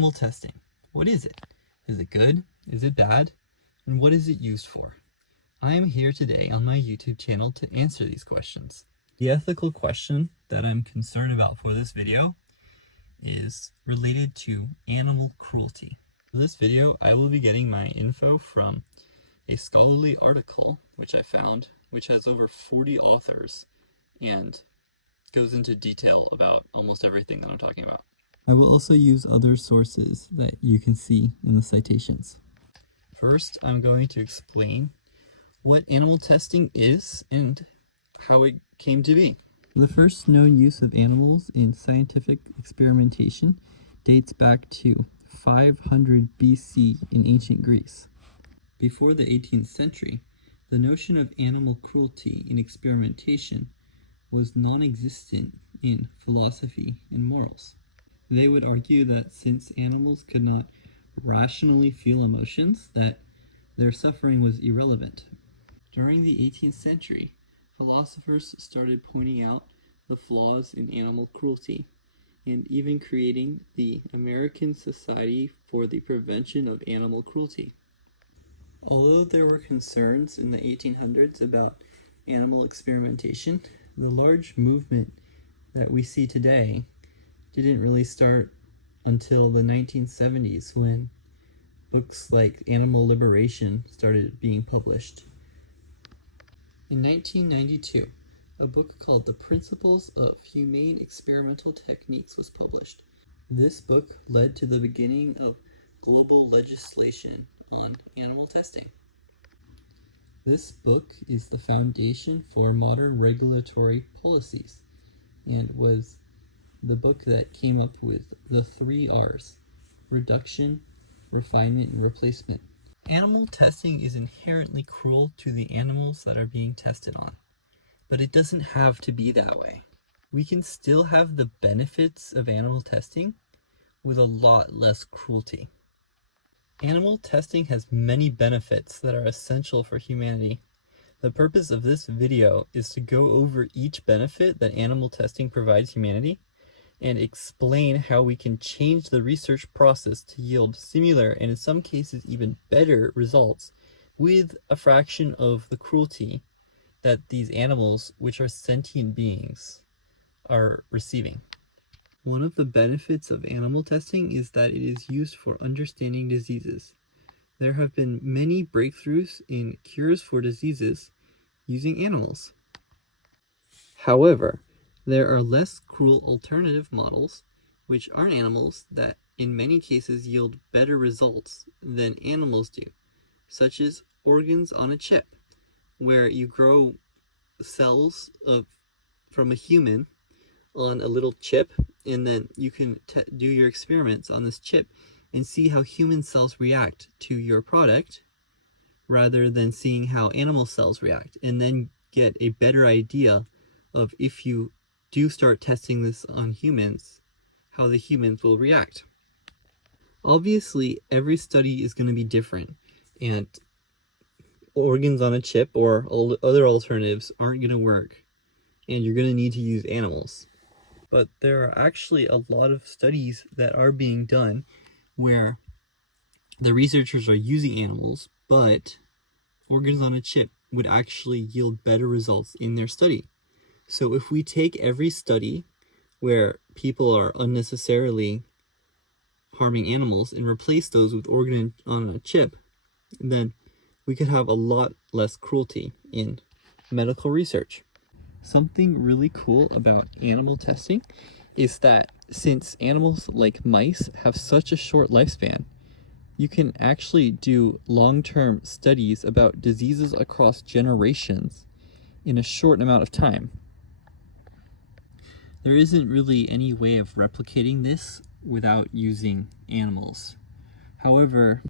Animal testing. What is it? Is it good? Is it bad? And what is it used for? I am here today on my YouTube channel to answer these questions. The ethical question that I'm concerned about for this video is related to animal cruelty. For this video, I will be getting my info from a scholarly article which I found, which has over 40 authors and goes into detail about almost everything that I'm talking about. I will also use other sources that you can see in the citations. First, I'm going to explain what animal testing is and how it came to be. The first known use of animals in scientific experimentation dates back to 500 BC in ancient Greece. Before the 18th century, the notion of animal cruelty in experimentation was non-existent in philosophy and morals. They would argue that since animals could not rationally feel emotions, that their suffering was irrelevant. During the 18th century, philosophers started pointing out the flaws in animal cruelty, and even creating the American Society for the Prevention of Animal Cruelty. Although there were concerns in the 1800s about animal experimentation, the large movement that we see today didn't really start until the 1970s, when books like Animal Liberation started being published. In 1992, a book called The Principles of Humane Experimental Techniques was published. This book led to the beginning of global legislation on animal testing. This book is the foundation for modern regulatory policies and was the book that came up with the 3 R's: reduction, refinement, and replacement. Animal testing is inherently cruel to the animals that are being tested on, but it doesn't have to be that way. We can still have the benefits of animal testing with a lot less cruelty. Animal testing has many benefits that are essential for humanity. The purpose of this video is to go over each benefit that animal testing provides humanity and explain how we can change the research process to yield similar and in some cases even better results with a fraction of the cruelty that these animals, which are sentient beings, are receiving. One of the benefits of animal testing is that it is used for understanding diseases. There have been many breakthroughs in cures for diseases using animals. However, there are less cruel alternative models, which aren't animals, that in many cases yield better results than animals do, such as organs on a chip, where you grow cells from a human on a little chip, and then you can do your experiments on this chip and see how human cells react to your product rather than seeing how animal cells react, and then get a better idea of, if you do start testing this on humans, how the humans will react. Obviously, every study is going to be different, and organs on a chip or other alternatives aren't going to work, and you're going to need to use animals. But there are actually a lot of studies that are being done where the researchers are using animals, but organs on a chip would actually yield better results in their study. So if we take every study where people are unnecessarily harming animals and replace those with organ on a chip, then we could have a lot less cruelty in medical research. Something really cool about animal testing is that since animals like mice have such a short lifespan, you can actually do long-term studies about diseases across generations in a short amount of time. There isn't really any way of replicating this without using animals. However,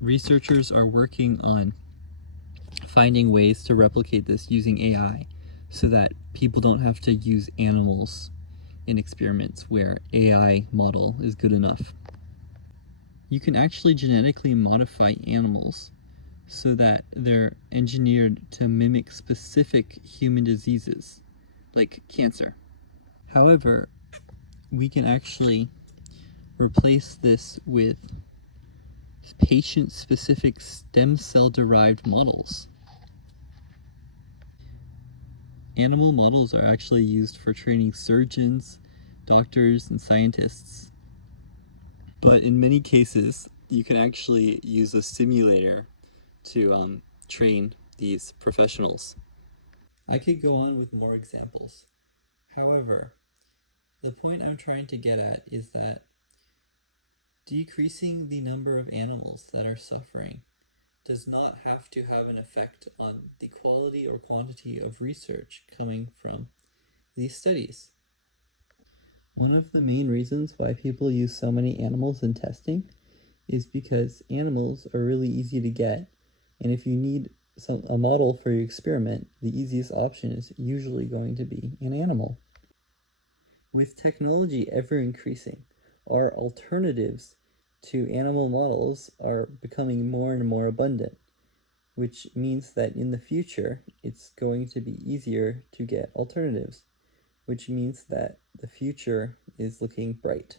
researchers are working on finding ways to replicate this using AI so that people don't have to use animals in experiments where AI model is good enough. You can actually genetically modify animals so that they're engineered to mimic specific human diseases, like cancer. However, we can actually replace this with patient-specific stem cell-derived models. Animal models are actually used for training surgeons, doctors, and scientists. But in many cases, you can actually use a simulator to train these professionals. I could go on with more examples. However, the point I'm trying to get at is that decreasing the number of animals that are suffering does not have to have an effect on the quality or quantity of research coming from these studies. One of the main reasons why people use so many animals in testing is because animals are really easy to get, and if you need a model for your experiment, the easiest option is usually going to be an animal. With technology ever increasing, our alternatives to animal models are becoming more and more abundant, which means that in the future, it's going to be easier to get alternatives, which means that the future is looking bright.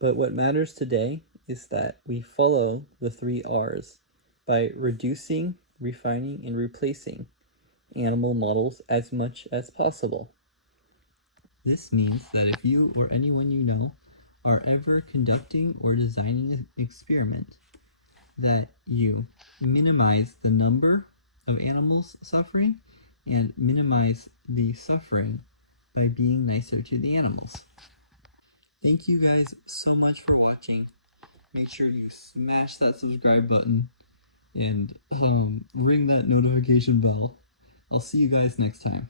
But what matters today is that we follow the 3 R's by reducing, refining, and replacing animal models as much as possible. This means that if you or anyone you know are ever conducting or designing an experiment, that you minimize the number of animals suffering and minimize the suffering by being nicer to the animals. Thank you guys so much for watching. Make sure you smash that subscribe button and ring that notification bell. I'll see you guys next time.